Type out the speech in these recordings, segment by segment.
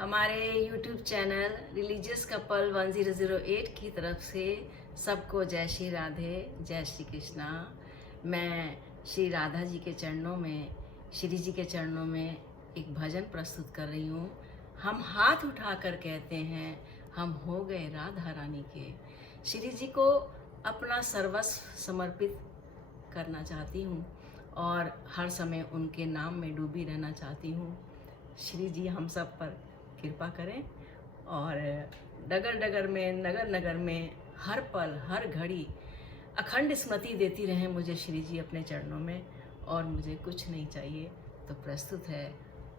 हमारे YouTube channel religious couple 1008 की तरफ से सबको जय श्री राधे, जय श्री कृष्णा। मैं श्री राधा जी के चरणों में, श्री जी के चरणों में एक भजन प्रस्तुत कर रही हूँ। हम हाथ उठाकर कहते हैं, हम हो गए राधा रानी के। श्री जी को अपना सर्वस्व समर्पित करना चाहती हूँ और हर समय उनके नाम में डूबी रहना चाहती हूँ। श्री जी हम सब पर कृपा करें और डगर डगर में, नगर नगर में, हर पल हर घड़ी अखंड स्मृति देती रहें मुझे श्री जी अपने चरणों में। और मुझे कुछ नहीं चाहिए, तो प्रस्तुत है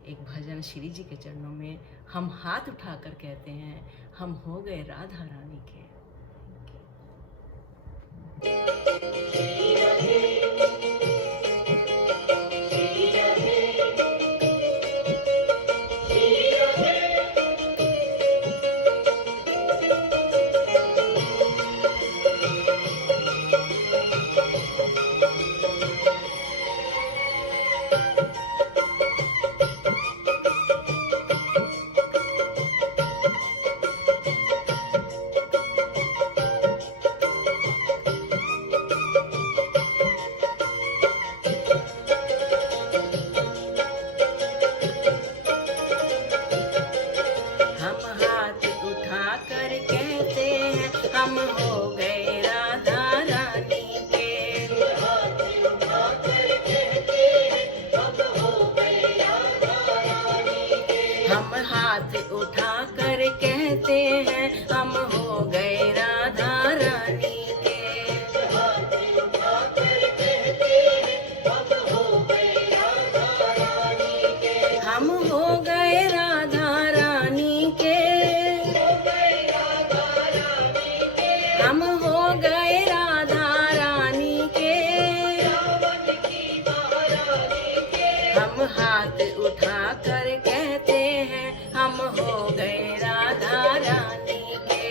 एक भजन श्री जी के चरणों में। हम हाथ उठाकर कहते हैं, हम हो गए राधा रानी के। हम हो गए राधा रानी के। हम हाथ उठा कर कहते हैं, हम हो गए राधा रानी के। हम हो गए राधा रानी के। हम हो गए राधा रानी के। हम हाथ उठा कर कहते हैं, हम हो गए राधा रानी के।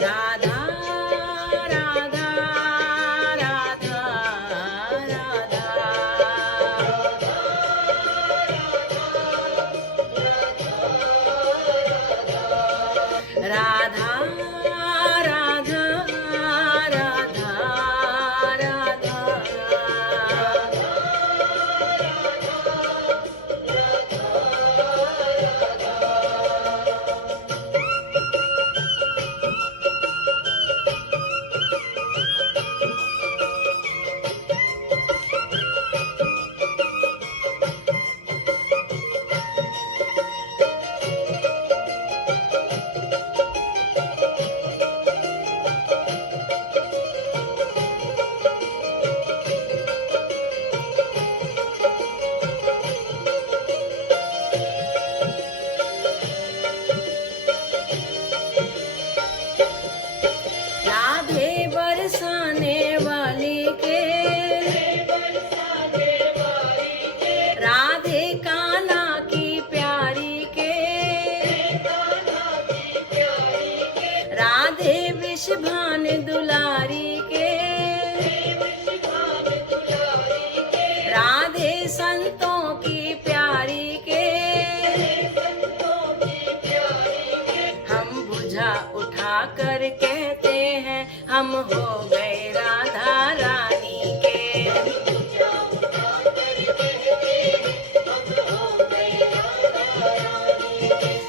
राधा राधा राधा राधा राधा राधा राधा। राधे बरसाने वाली के, राधे कान्हा की प्यारी के, राधे विषभान दुलारी के, राधे संतों की प्यारी के। हम बुझा उठा कर कहते हैं, हम हो गए राधा रानी के।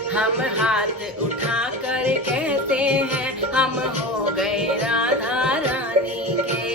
हम हाथ उठा कर कहते हैं, हम हो गए राधा रानी के।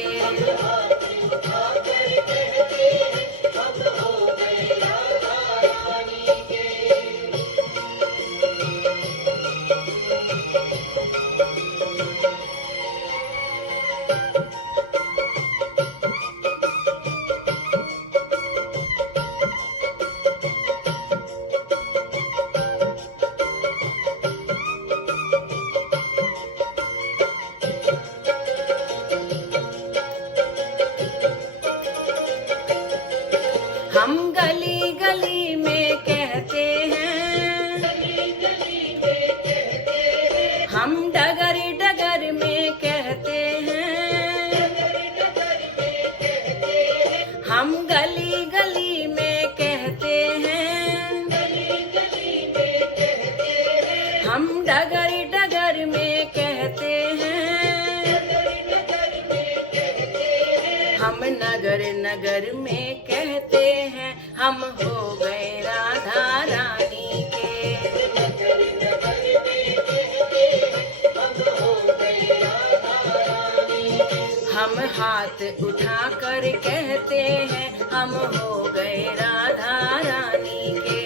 हम डगर डगर में कहते हैं, हम गली गली में कहते हैं, हम डगर डगर में कहते हैं, हम नगर नगर में कहते हैं, हम हो गए राधा रानी के। हम हाथ उठा कर कहते हैं, हम हो गए राधा रानी के।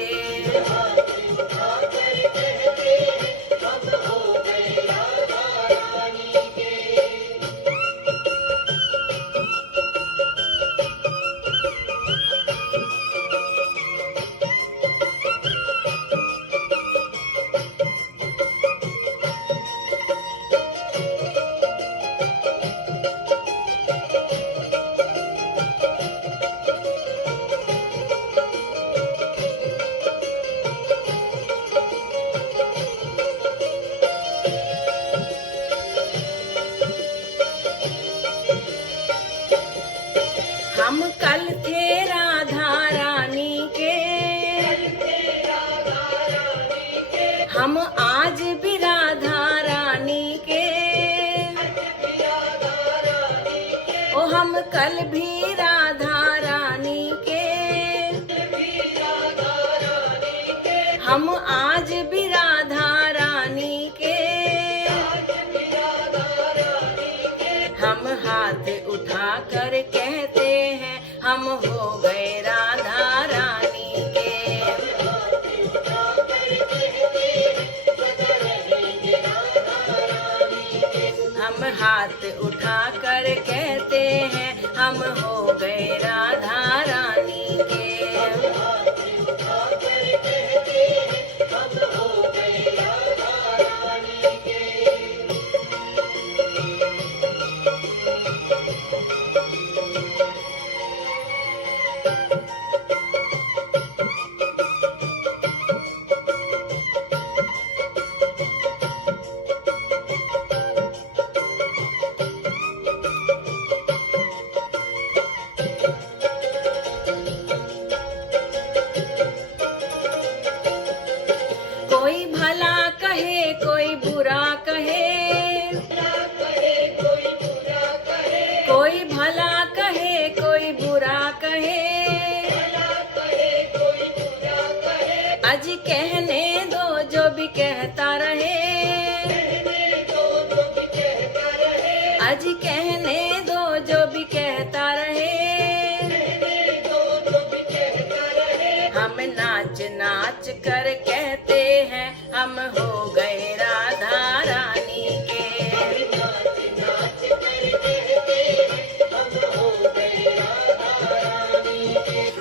हम कल थे राधा रानी के, हम आज भी राधा रानी के, ओ हम कल भी राधा रानी के, हम आज भी राधा रानी के। हम हाथ उठा कर कहते हैं, हम हो गए राधा रानी के। हम हाथ उठा कर कहते हैं, हम हो गए राधा रानी के। कोई भला कहे कोई बुरा कहे, कोई भला कहे कोई बुरा कहे, आज कहने दो जो भी कहता रहे, आज कहने दो जो भी कहता रहे। हम नाच नाच कर कहते हैं, हम हो गए राधा रानी के।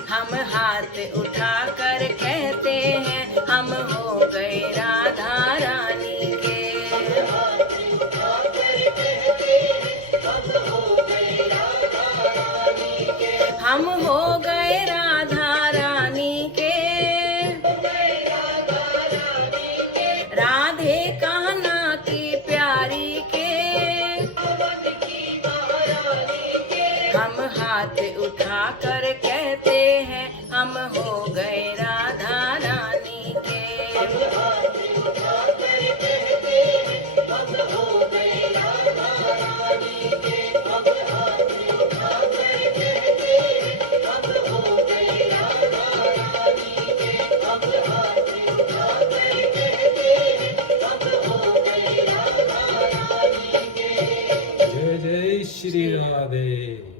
हम हाथ उठा कर कहते हैं, हम हो गए राधा रानी के। हम हो गए राधा रानी के। राधे कान्हा की प्यारी के। हम हाथ उठा कर कहते हैं, हम हो गए राधा रानी के। जय जय श्री राधे।